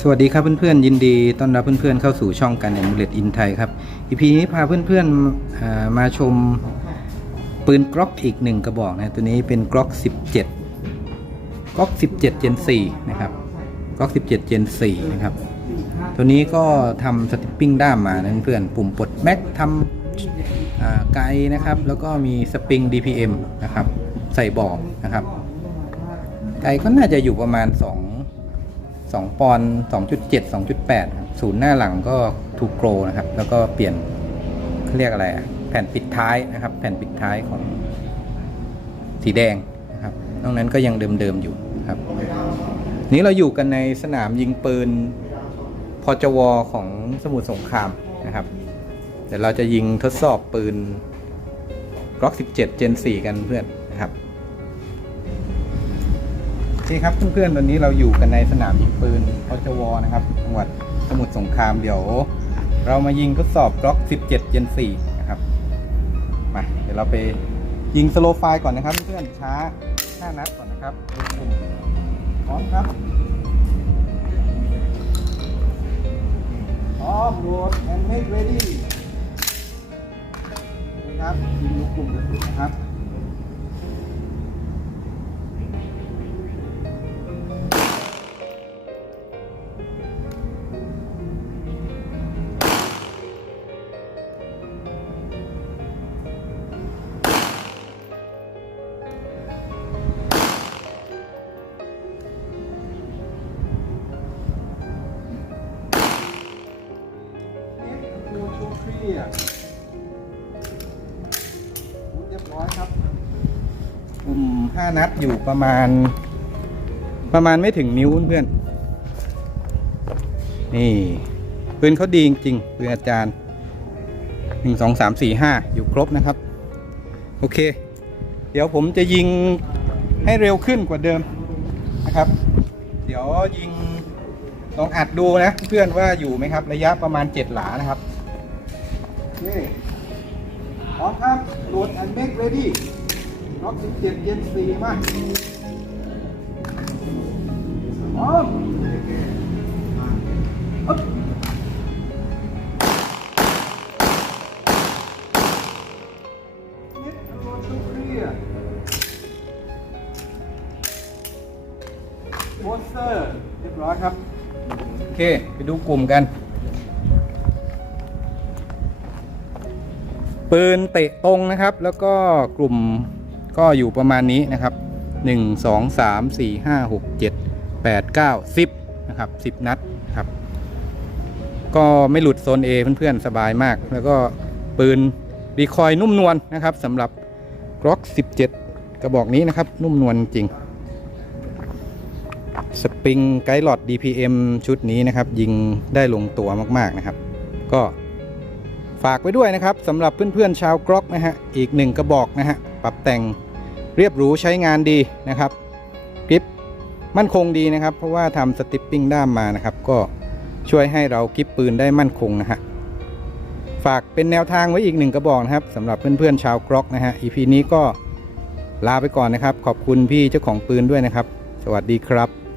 สวัสดีครับเพื่อนๆยินดีต้อนรับเพื่อนๆเข้าสู่ช่องกันแอมเลตอินไทยครับอีพีนี้พาเพื่อนๆอ่ามาชมปืนกล็อกอีกหนึ่งกระบอกนะตัวนี้เป็นกล็อก 17กล็อก 17 Gen 4นะครับกล็อก 17 Gen 4นะครับตัวนี้ก็ทำสติปปิ้งด้ามมานะเพื่อนๆปุ่มปลดแม็กทำไกนะครับแล้วก็มีสปริง DPM นะครับใส่บอกนะครับไกก็น่าจะอยู่ประมาณ 2 2 ปอนด์2.7 2.8ครับศูนย์หน้าหลังก็ทูโกรนะครับ แล้วก็เปลี่ยนเขาเรียกอะไรอะแผ่นปิดท้ายนะครับ แผ่นปิดท้ายของสีแดงนะครับนอกนั้นก็ยังเดิมๆอยู่ครับนี้เราอยู่กันในสนามยิงปืนพจวของสมุทรสงครามนะครับเดี๋ยวเราจะยิงทดสอบปืนกล็อก17 Gen 4 กันเพื่อนนะครับ โอเครับเพื่อนๆตอนนี้เราอยู่กันในสนามยิงปืนพจวนะครับ จังหวัดสมุทรสงครามเดี๋ยว เรามายิงทดสอบกล็อก 17 Gen 4นะครับ มาเดี๋ยวเราไปยิงสโลไฟล์ก่อนนะครับ เพื่อนๆ ช้า 5 นัดก่อนนะครับพร้อมครับพร้อมโหลด and make ready นะครับยิงลูกกลุ่มกระสุนนะครับ ร้อยครับกลุ่มห้านัดอยู่ประมาณ ประมาณไม่ถึงนิ้วเพื่อนนี่ปืนเขาดีจริงปืนอาจารย์หนึ่งสองสามสี่ห้าอยู่ครบนะครับ โอเค เดี๋ยวผมจะยิงให้เร็วขึ้นกว่าเดิมนะครับ เดี๋ยวยิงลองอัดดูนะ เพื่อนว่าอยู่ไหมครับ ระยะประมาณ7หลานะครับนี่ พร้อมครับโหลด and make ready ล็อก17เย็น4มาพร้อมอึ๊บนิดโหลดชูเคลียโพสเตอร์เรียบร้อยครับ โอเค ไปดูกลุ่มกัน ปืนเตะตรงนะครับ แล้วก็กลุ่มก็อยู่ประมาณนี้นะครับ 1 2 3 4 5 6 7 8 9 10นะครับ10 นัดครับ ก็ไม่หลุดโซน A เพื่อนๆ สบายมาก แล้วก็ปืนรีคอยนุ่มนวลนะครับสำหรับกล็อก17 กระบอกนี้นะครับ นุ่มนวลจริงสปริงไกด์หลอด DPM ชุดนี้นะครับ ยิงได้ลงตัวมาก ๆ นะครับ ก็ ฝากไว้ด้วยนะครับสำหรับเพื่อนๆชาวกรอกนะฮะอีกหนึ่งกระบอกนะฮะปรับแต่งเรียบหรูใช้งานดีนะครับกริปมั่นคงดีนะครับ เพราะว่าทำสติปปิ้งด้ามมานะครับ ก็ช่วยให้เรากริปปืนได้มั่นคงนะฮะฝากเป็นแนวทางไว้อีกหนึ่งกระบอกนะครับสำหรับเพื่อนๆชาวกรอกนะฮะ EP นี้ก็ลาไปก่อนนะครับ ขอบคุณพี่เจ้าของปืนด้วยนะครับ สวัสดีครับ